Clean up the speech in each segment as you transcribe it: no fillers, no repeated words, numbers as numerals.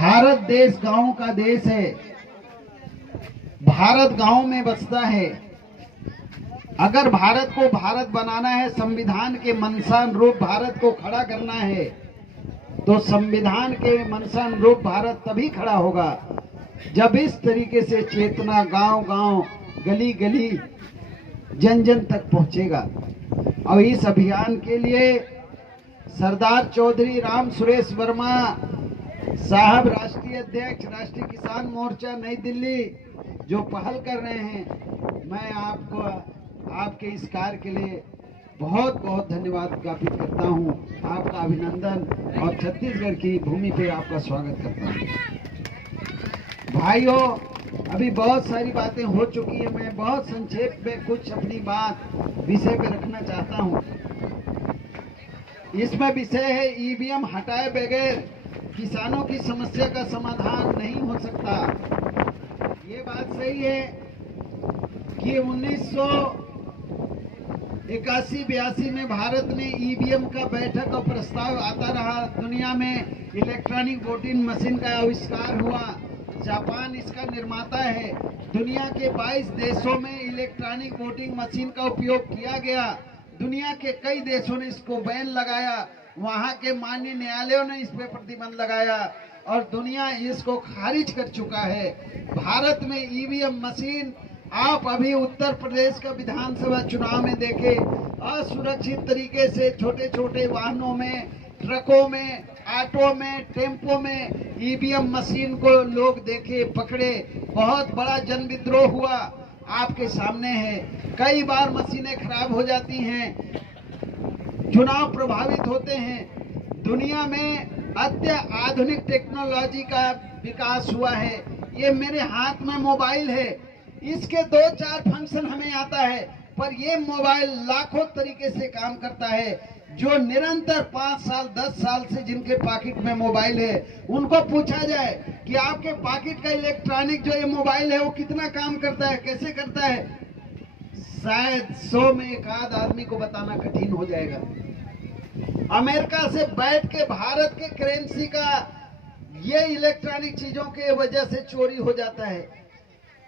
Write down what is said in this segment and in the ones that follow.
भारत देश गांव का देश है। भारत गांव में बसता है। अगर भारत को भारत बनाना है, संविधान के मनसानुरूप भारत को खड़ा करना है, तो संविधान के मनसानुरूप भारत तभी खड़ा होगा जब इस तरीके से चेतना गांव गांव, गली गली, जन जन तक पहुंचेगा। और इस अभियान के लिए सरदार चौधरी राम सुरेश वर्मा साहब, राष्ट्रीय अध्यक्ष, राष्ट्रीय किसान मोर्चा नई दिल्ली, जो पहल कर रहे हैं, मैं आपको आपके इस कार्य के लिए बहुत बहुत धन्यवाद ज्ञापित करता हूं। आपका अभिनंदन और छत्तीसगढ़ की भूमि पे आपका स्वागत करता हूं। भाइयों, अभी बहुत सारी बातें हो चुकी हैं। मैं बहुत संक्षेप में कुछ अपनी बात विषय पे रखना चाहता हूं। इसमें विषय है, ईवीएम हटाए बगैर किसानों की समस्या का समाधान नहीं हो सकता। ये बात सही है कि 1981-82 में भारत में ईवीएम का बैठक और प्रस्ताव आता रहा। दुनिया में इलेक्ट्रॉनिक वोटिंग मशीन का आविष्कार हुआ। जापान इसका निर्माता है। दुनिया के 22 देशों में इलेक्ट्रॉनिक वोटिंग मशीन का उपयोग किया गया। दुनिया के कई देशों ने इसको बैन लगाया। वहां के माननीय न्यायालयों ने इस पे प्रतिबंध लगाया और दुनिया इसको खारिज कर चुका है। भारत में ईवीएम मशीन, आप अभी उत्तर प्रदेश का विधानसभा चुनाव में देखे, असुरक्षित तरीके से छोटे छोटे वाहनों में, ट्रकों में, ऑटो में, टेम्पो में ईवीएम मशीन को लोग देखे, पकड़े। बहुत बड़ा जन विद्रोह हुआ, आपके सामने है। कई बार मशीनें खराब हो जाती हैं, चुनाव प्रभावित होते हैं। दुनिया में अत्याधुनिक टेक्नोलॉजी का विकास हुआ है। ये मेरे हाथ में मोबाइल है, इसके 2-4 फंक्शन हमें आता है, पर ये मोबाइल लाखों तरीके से काम करता है। जो निरंतर 5 साल 10 साल से जिनके पॉकेट में मोबाइल है, उनको पूछा जाए कि आपके पॉकेट का इलेक्ट्रॉनिक जो ये मोबाइल है वो कितना काम करता है, कैसे करता है, शायद 100 में एक आध आदमी को बताना कठिन हो जाएगा। अमेरिका से बैठ के भारत के करेंसी का ये इलेक्ट्रॉनिक चीजों के वजह से चोरी हो जाता है।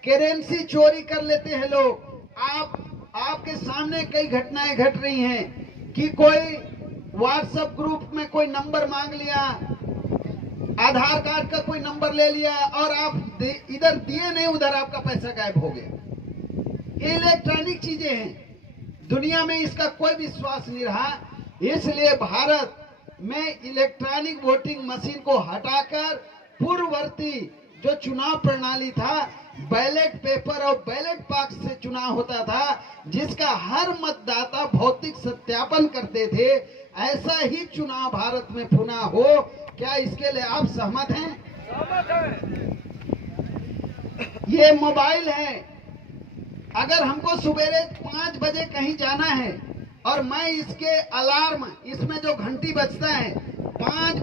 करेंसी चोरी कर लेते हैं लोग। आपके सामने कई घटनाएं घट रही हैं कि कोई व्हाट्सएप ग्रुप में कोई नंबर मांग लिया, आधार कार्ड का कोई नंबर ले लिया और आप इधर दिए नहीं, उधर आपका पैसा गायब हो गया। ये इलेक्ट्रॉनिक चीजें हैं, दुनिया में इसका कोई विश्वास नहीं रहा। इसलिए भारत में इलेक्ट्रॉनिक वोटिंग मशीन को हटाकर पूर्ववर्ती जो चुनाव प्रणाली था, बैलेट पेपर और बैलेट बॉक्स से चुनाव होता था, जिसका हर मतदाता भौतिक सत्यापन करते थे, ऐसा ही चुनाव भारत में पुनः हो। क्या इसके लिए आप सहमत हैं? सहमत हैं। ये मोबाइल है, अगर हमको सुबेरे 5 बजे कहीं जाना है और मैं इसके अलार्म, इसमें जो घंटी बजता है, 5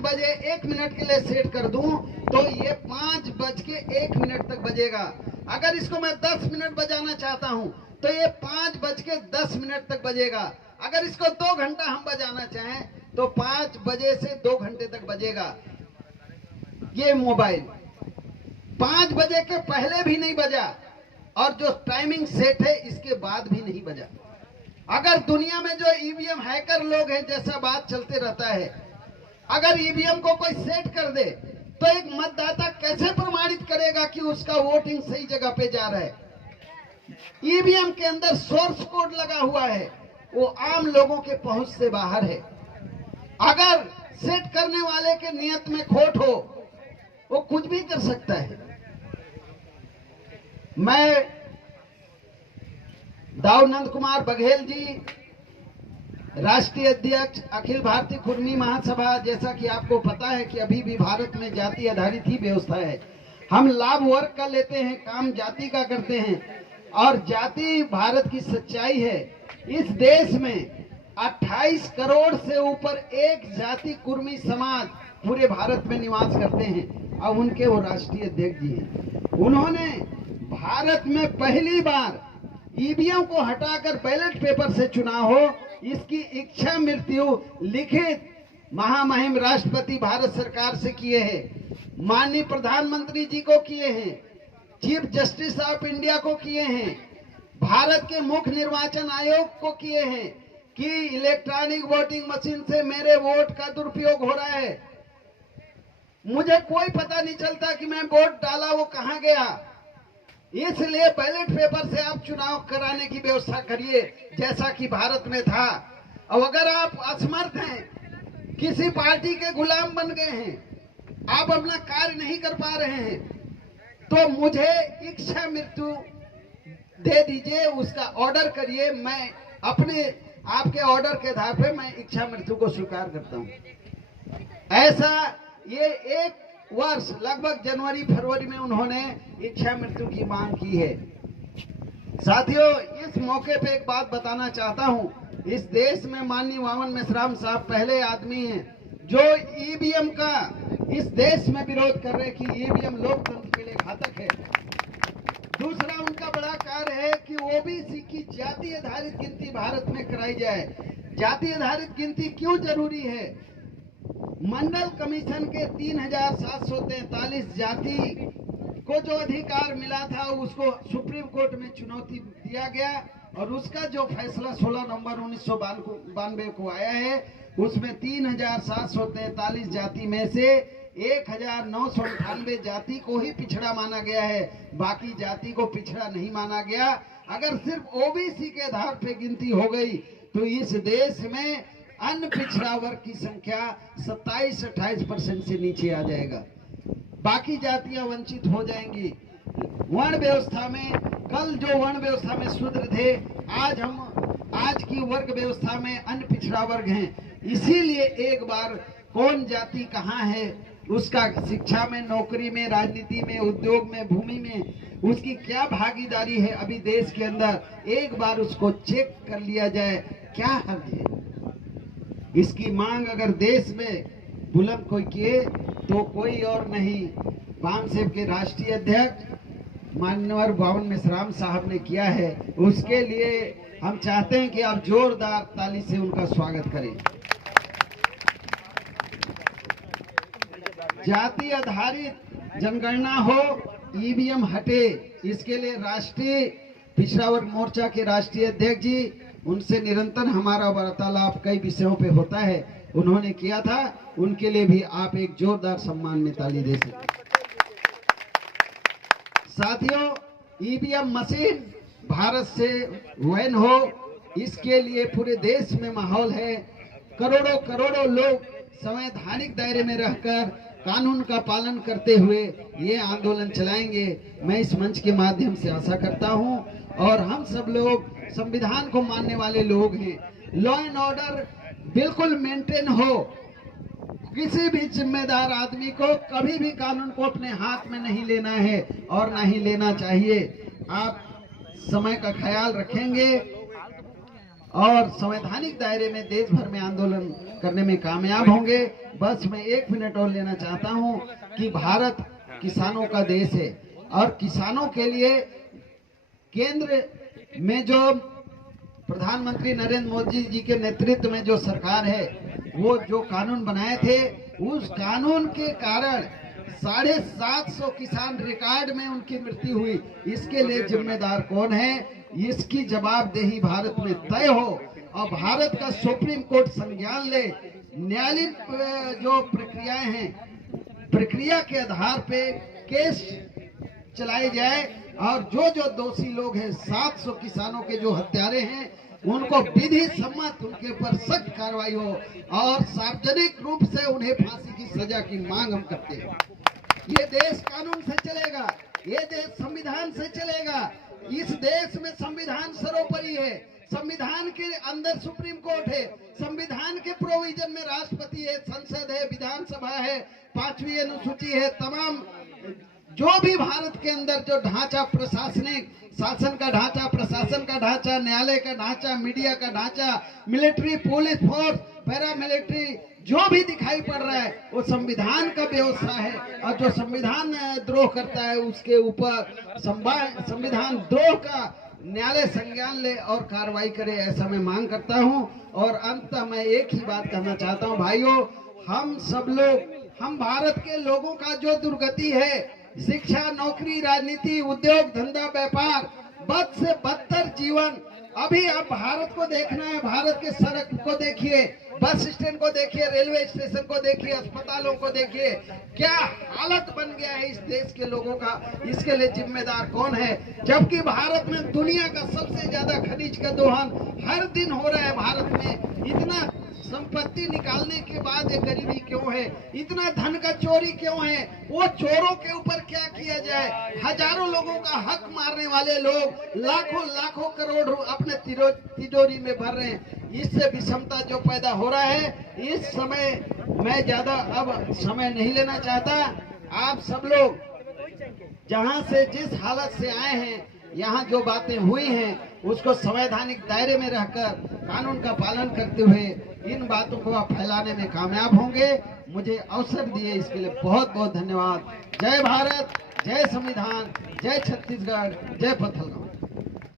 बजे 1 मिनट के लिए सेट कर दूं तो ये 5 बज के 1 मिनट तक बजेगा। अगर इसको मैं 10 मिनट बजाना चाहता हूं तो ये 5 बज के 10 मिनट तक बजेगा। अगर इसको 2 घंटा हम बजाना चाहें तो 5 बजे से 2 घंटे तक बजेगा। ये मोबाइल 5 बजे के पहले भी नहीं बजा और जो टाइमिंग सेट है इसके बाद भी नहीं बजा। अगर दुनिया में जो ईवीएम हैकर लोग हैं, जैसा बात चलते रहता है, अगर ईवीएम को कोई सेट कर दे तो एक मतदाता कैसे प्रमाणित करेगा कि उसका वोटिंग सही जगह पे जा रहा है? ईवीएम के अंदर सोर्स कोड लगा हुआ है, वो आम लोगों के पहुंच से बाहर है। अगर सेट करने वाले के नियत में खोट हो, वो कुछ भी कर सकता है। मैं दाऊ नंद कुमार बघेल जी, राष्ट्रीय अध्यक्ष अखिल भारतीय कुर्मी महासभा, जैसा कि आपको पता है कि अभी भी भारत में जाति आधारित ही व्यवस्था है। हम लाभ वर्ग का लेते हैं, काम जाति का करते हैं और जाति भारत की सच्चाई है। इस देश में 28 करोड़ से ऊपर एक जाति कुर्मी समाज पूरे भारत में निवास करते हैं और उनके वो राष्ट्रीय अध्यक्ष जी हैं। उन्होंने भारत में पहली बार ईवीएम को हटाकर बैलेट पेपर से चुनाव हो, इसकी इच्छा मृत्यु लिखित महामहिम राष्ट्रपति भारत सरकार से किए हैं, माननीय प्रधानमंत्री जी को किए हैं, चीफ जस्टिस ऑफ इंडिया को किए हैं, भारत के मुख्य निर्वाचन आयोग को किए हैं कि इलेक्ट्रॉनिक वोटिंग मशीन से मेरे वोट का दुरुपयोग हो रहा है। मुझे कोई पता नहीं चलता कि मैं वोट डाला वो कहां गया। इसलिए बैलेट पेपर से आप चुनाव कराने की व्यवस्था करिए जैसा कि भारत में था। अब अगर आप असमर्थ हैं, किसी पार्टी के गुलाम बन गए हैं, आप अपना कार्य नहीं कर पा रहे हैं, तो मुझे इच्छा मृत्यु दे दीजिए, उसका ऑर्डर करिए। मैं अपने आपके ऑर्डर के आधार पर मैं इच्छा मृत्यु को स्वीकार करता हूं। ऐसा ये एक वर्ष लगभग जनवरी फरवरी में उन्होंने इच्छा मृत्यु की मांग की है। साथियों, इस मौके पे एक बात बताना चाहता हूं, इस देश में माननीय वामन मेश्राम साहब पहले आदमी हैं जो ईवीएम का इस देश में विरोध कर रहे कि ईवीएम लोकतंत्र के लिए घातक है। दूसरा उनका बड़ा कार्य है कि ओबीसी की जाति आधारित गिनती भारत में कराई जाए। जाति आधारित गिनती क्यों जरूरी है? मंडल कमीशन के 3743 जाति को जो अधिकार मिला था उसको सुप्रीम कोर्ट में चुनौती दिया गया और उसका जो फैसला 16 नवंबर 1992 को आया है, उसमें 3743 जाति में से 1998 जाति को ही पिछड़ा माना गया है, बाकी जाति को पिछड़ा नहीं माना गया। अगर सिर्फ ओबीसी के आधार पे गिनती हो गई तो इस देश में अन्य पिछड़ा वर्ग की संख्या 27-28% से नीचे आ जाएगा, बाकी जातियां वंचित हो जाएंगी। वर्ण व्यवस्था में कल जो वर्ण व्यवस्था में शूद्र थे, आज की वर्ग व्यवस्था में अन्य पिछड़ा वर्ग हैं। इसीलिए एक बार कौन जाति कहाँ है, उसका शिक्षा में, नौकरी में, राजनीति में, उद्योग में, भूमि में उसकी क्या भागीदारी है अभी देश के अंदर, एक बार उसको चेक कर लिया जाए। क्या हर्ज है? इसकी मांग अगर देश में बुलंद कोई किए तो कोई और नहीं, वामसेव के राष्ट्रीय अध्यक्ष माननीय वामन मेश्राम साहब ने किया है। उसके लिए हम चाहते हैं कि आप जोरदार ताली से उनका स्वागत करें। जाति आधारित जनगणना हो, ईवीएम हटे, इसके लिए राष्ट्रीय पिछड़ा वर्ग मोर्चा के राष्ट्रीय अध्यक्ष जी, उनसे निरंतर हमारा वार्तालाप कई विषयों पे होता है, उन्होंने किया था, उनके लिए भी आप एक जोरदार सम्मान में ताली दे सकते। साथियों, ईवीएम मशीन भारत से वैन हो, इसके लिए पूरे देश में माहौल है। करोड़ों लोग संवैधानिक दायरे में रहकर कानून का पालन करते हुए ये आंदोलन चलाएंगे। मैं इस मंच के माध्यम से आशा करता हूं, और हम सब लोग संविधान को मानने वाले लोग हैं, लॉ एंड ऑर्डर बिल्कुल मेंटेन हो। किसी भी जिम्मेदार आदमी को कभी भी कानून को अपने हाथ में नहीं लेना है और ना ही लेना चाहिए। आप समय का ख्याल रखेंगे और संवैधानिक दायरे में देश भर में आंदोलन करने में कामयाब होंगे। बस मैं 1 मिनट और लेना चाहता हूं कि भारत किसानों का देश है और किसानों के लिए केंद्र में जो प्रधानमंत्री नरेंद्र मोदी जी के नेतृत्व में जो सरकार है, वो जो कानून बनाए थे, उस कानून के कारण 750 किसान रिकॉर्ड में उनकी मृत्यु हुई। इसके लिए जिम्मेदार कौन है? इसकी जवाबदेही भारत में तय हो और भारत का सुप्रीम कोर्ट संज्ञान ले। न्यायालयीन जो प्रक्रियाएं हैं, प्रक्रिया के आधार पे केस चलाई जाए और जो दोषी लोग हैं, 700 किसानों के जो हत्यारे हैं, उनको विधि सम्मत उनके ऊपर सख्त कार्रवाई हो और सार्वजनिक रूप से उन्हें फांसी की सजा की मांग हम करते हैं। ये देश कानून से चलेगा, ये देश संविधान से चलेगा। इस देश में संविधान सर्वोपरि है, संविधान के अंदर सुप्रीम कोर्ट है, संविधान के प्रोविजन में राष्ट्रपति है, संसद है, विधानसभा है, 5वीं अनुसूची है। तमाम जो भी भारत के अंदर जो ढांचा, प्रशासनिक शासन का ढांचा, प्रशासन का ढांचा, न्यायालय का ढांचा, मीडिया का ढांचा, मिलिट्री, पुलिस फोर्स, पैरामिलिट्री, जो भी दिखाई पड़ रहा है वो संविधान का व्यवस्था है। और जो संविधान द्रोह करता है उसके ऊपर संविधान द्रोह का न्यायालय संज्ञान ले और कार्रवाई करे, ऐसा मैं मांग करता हूं। और अंत मैं एक ही बात कहना चाहता हूं, भाइयों, हम सब लोग, हम भारत के लोगों का जो दुर्गति है, शिक्षा, नौकरी, राजनीति, उद्योग, धंधा, व्यापार, बद से बदतर जीवन। अभी आप भारत को देखना है, भारत के सड़क को देखिए, बस स्टैंड को देखिए, रेलवे स्टेशन को देखिए, अस्पतालों को देखिए, क्या हालत बन गया है इस देश के लोगों का। इसके लिए जिम्मेदार कौन है? जबकि भारत में दुनिया का सबसे ज्यादा खनिज का दोहन हर दिन हो रहा है। भारत में इतना संपत्ति निकालने के बाद ये गरीबी क्यों है? इतना धन का चोरी क्यों है? वो चोरों के ऊपर क्या किया जाए? हजारों लोगों का हक मारने वाले लोग लाखों लाखों करोड़ अपने तिजोरी में भर रहे हैं। इससे विषमता जो पैदा हो रहा है, इस समय मैं ज्यादा अब समय नहीं लेना चाहता। आप सब लोग जहां से जिस हालत से आए हैं, यहाँ जो बातें हुई हैं उसको संवैधानिक दायरे में रहकर कानून का पालन करते हुए इन बातों को आप फैलाने में कामयाब होंगे। मुझे अवसर दिए इसके लिए बहुत बहुत धन्यवाद। जय भारत, जय संविधान, जय छत्तीसगढ़, जय पत्थलगांव।